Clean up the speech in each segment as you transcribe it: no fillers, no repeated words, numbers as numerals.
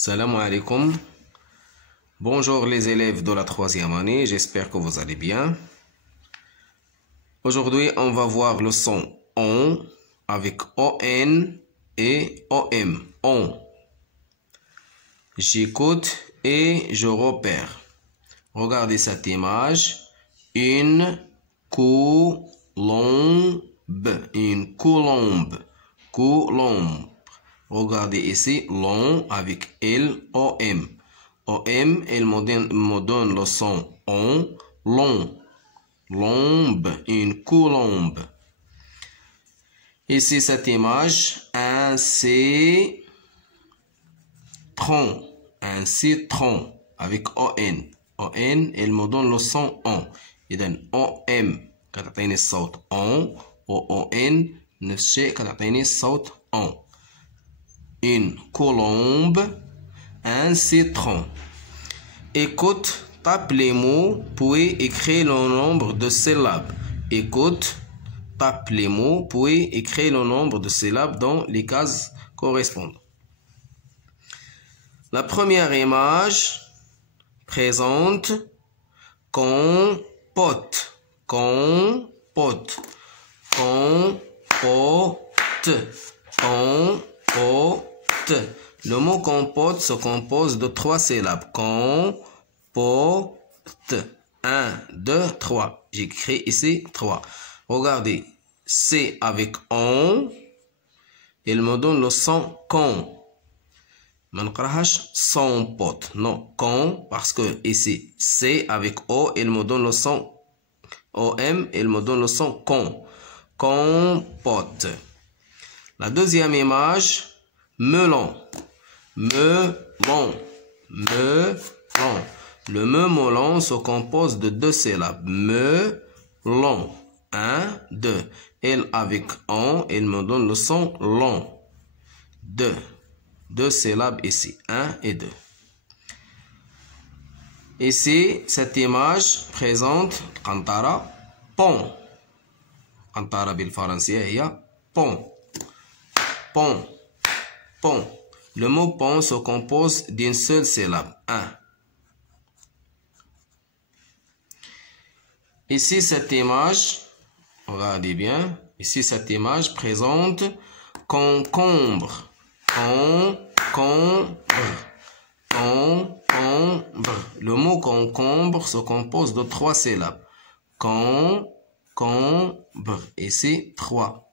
Salam alaikum. Bonjour les élèves de la 3e année, j'espère que vous allez bien. Aujourd'hui, on va voir le son ON avec ON et OM. ON. J'écoute et je repère. Regardez cette image. Une colombe. Une colombe. Colombe. Regardez ici l'ON avec L-O-M. OM, elle me donne le son ON. Long. Lombe. Une colombe. Ici, cette image, un citron. Un citron avec ON. ON, elle me donne le son ON. إذا OM كتعطيني الصوت ON ON نفس الشيء كتعطيني الصوت ON. Une colombe, un citron. Écoute, tape les mots, puis écris le nombre de syllabes. Écoute, tape les mots, puis écris le nombre de syllabes dans les cases correspondantes. La première image présente compote, compote, compote, compote. Le mot compote se compose de 3 syllabes. Compote. 1, 2, 3. J'écris ici 3. Regardez. C avec on. Il me donne le son con. ما نقراهاش son pote. Non, con, parce que ici, C avec O, il me donne le son OM, il me donne le son con. Compote. La deuxième image, melon. Melon. Melon. Le melon se compose de 2 syllabes. Melon. 1, 2. Elle avec on, il me donne le son long. 2. 2 syllabes ici. 1 et 2. Ici, cette image présente قنطرة pont. قنطرة بالفرنسية هي pont. Pont. Pont. Le mot pont se compose d'une seule syllabe. 1. Ici, cette image, regardez bien, ici, cette image présente concombre. Concombre. Concombre. Le mot concombre se compose de 3 syllabes. Concombre. Ici, 3.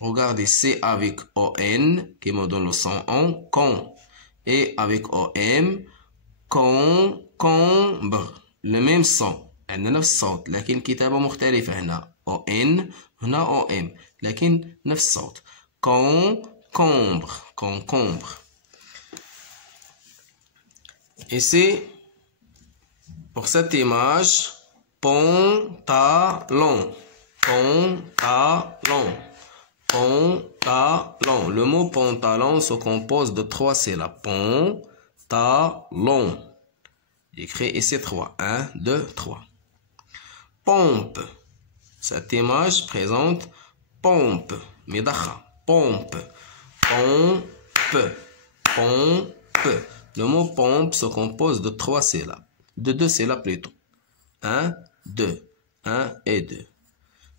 Regardez, C avec ON, qui me donne le son ON, con. Et avec OM, concombre. Le même son. عندنا نفس الصوت لكن الكتابة مختلفة. هنا ON هنا OM لكن نفس الصوت. concombre. Concombre. Ici, pour cette image, pantalon. Pantalon. Pantalon. Le mot pantalon se compose de 3 syllabes. Pantalon. J'écris ici 3. 1, 2, 3. Pompe. Cette image présente pompe. Midacha. Pompe. Pompe. Pompe. Le mot pompe se compose de 3 syllabes. De 2 syllabes plutôt. 1, 2. 1 et 2.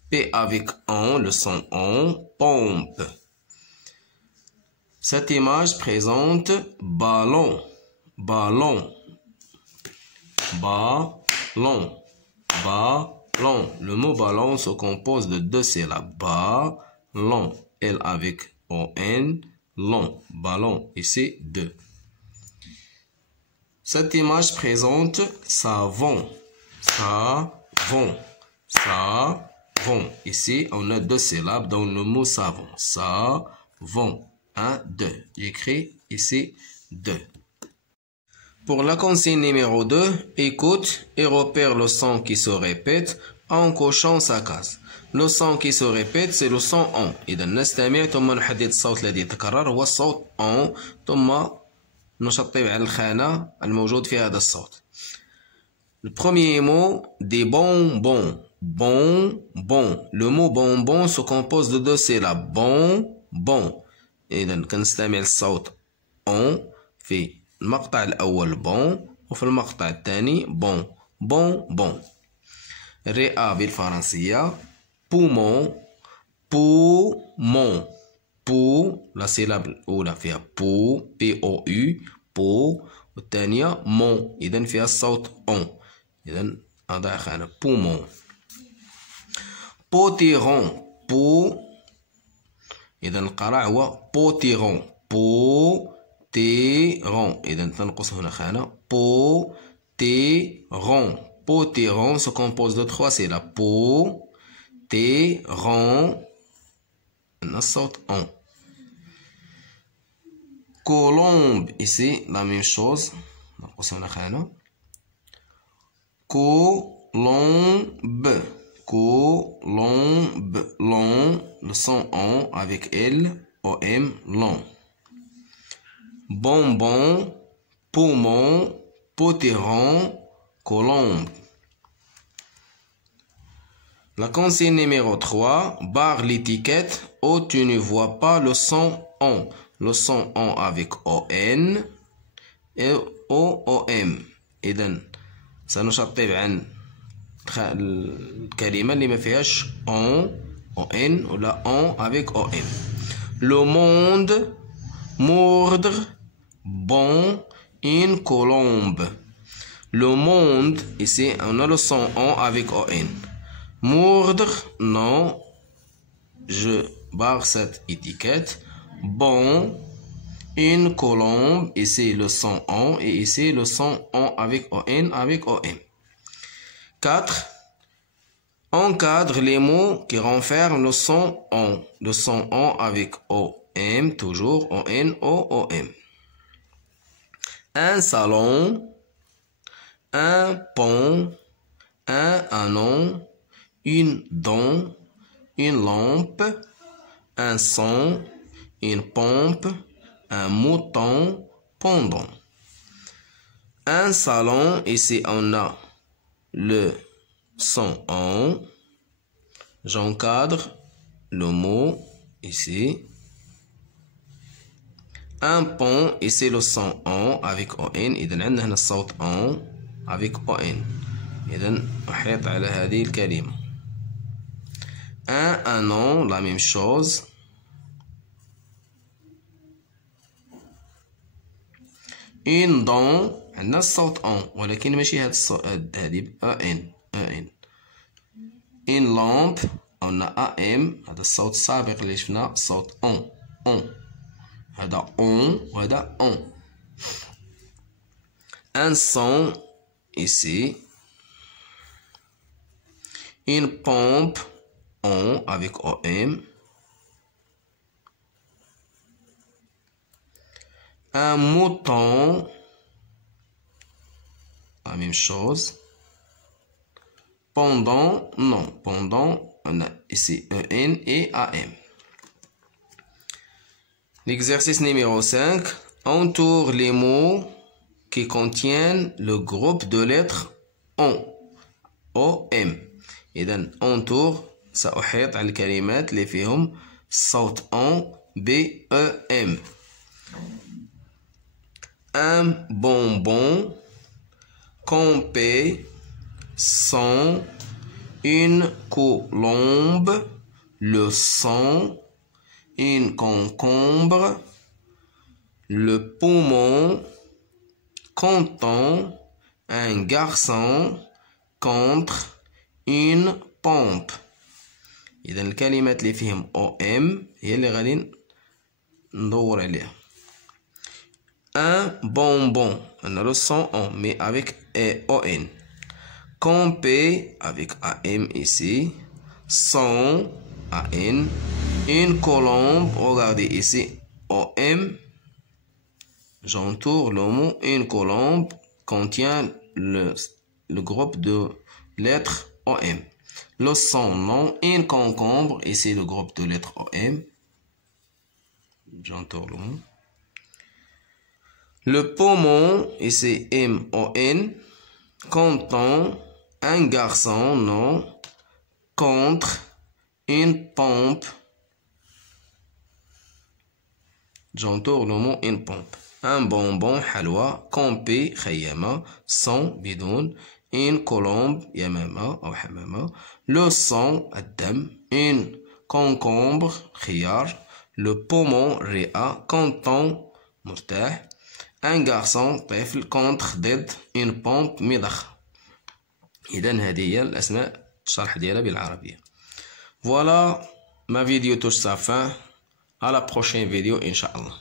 P avec on, le son on, pompe. Cette image présente ballon. Ballon. Ballon. Ballon. Le mot ballon se compose de 2 syllabes. Ballon. L avec ON. Long. Ballon. Ici, 2. Cette image présente savon. Savon. Savon. Ici, on a 2 syllabes dans le mot savon. Savon. 1, 2. J'écris ici 2. Pour la consigne numéro 2, écoute et repère le son qui se répète en cochant sa case. Le son qui se répète, c'est le son ON. إذا نستمع ثم نحدد الصوت الذي يتكرر هو الصوت ON ثم نشطب على الخانة الموجود في هذا الصوت. Le premier mot, des bonbons. Bonbon. Le mot bonbon se compose de 2 syllabes. Bonbon. إذا كنستمع الصوت ON في المقطع الأول bon وفي المقطع الثاني bon bon bon. الرئة بالفرنسية poumon poumon بو لا سيلاب الأولى فيها بو بي أو يو بو والثانية مون إذن فيها الصوت أون إذن هذا أخانا بومون. بوتيرون بو إذن القراء هو بوتيرون بوتيرون إذن تنقص هنا خانة بوتيرون بوتيرون se compose de 3 syllabes بوتيرون الصوت on. Colombe ici la même chose. Colombe colombe long le son on avec L O M long. Bonbon poumon potiron colombe. La consigne numéro 3, barre l'étiquette où tu ne vois pas le son on. Le son on avec ON et OOM. إذن سنشطب عن الكلمة اللي ما فيهاش on ON ولا on avec OM. Le monde mordre bon une colombe. Le monde ici on a le son on avec ON. Mordre, non, je barre cette étiquette. Bon, une colombe, ici le son on et ici le son on avec ON avec OM. 4. Encadre les mots qui renferment le son on. Le son on avec OM, toujours ON, OOM. Un salon, un pont, un anon. Une dent, une lampe, un son, une pompe, un mouton, pendant. Un salon, ici on a le son on. J'encadre le mot ici. Un pont, ici le son on avec ON. إذن عندنا هنا الصوت on avec ON. إذن أحيط على هذه الكلمة. Un anon, la même chose. Une dent, عندنا الصوت on ولكن ماشي هاد هادي ان. Une lampe قلنا AM هذا الصوت السابق اللي شفنا صوت on هذا on وهذا on. Un son ici. Une pompe on avec OM. Un mouton, la même chose. Pendant, non, pendant, on a ici EN et AM. L'exercice numéro 5, entoure les mots qui contiennent le groupe de lettres OM. إذن entoure سأحيط على الكلمات اللي فيهم صوت on BEM. Un bonbon, compé, son, une colombe, le son, une concombre, le poumon, content, un garçon, contre, une pompe. إذا الكلمات اللي فيهم OM هي اللي غادي ندور عليها. Un bonbon, on a le son on, mais avec ON. Compé avec AM ici. Son, AN. Une colombe, regardez ici, OM. J'entoure le mot. Une colombe contient le groupe de lettres OM. Le son non. Une concombre, ici le groupe de lettres OM. J'entoure le mot. Le poumon, ici MON, content, un garçon, non, contre, une pompe. J'entoure le mot une pompe. un bonbon حلوى campé خيامة sans بدون une colombe يمامة أو حمامة le sang الدم une concombre خيار le poumon رئة content مرتاح un garçon طفل contre ضد une pompe مضخة. إذا هذه هي الأسماء الشرح ديالها بالعربية. Voilà ma vidéo touche sa fin. À la prochaine vidéo إن شاء الله.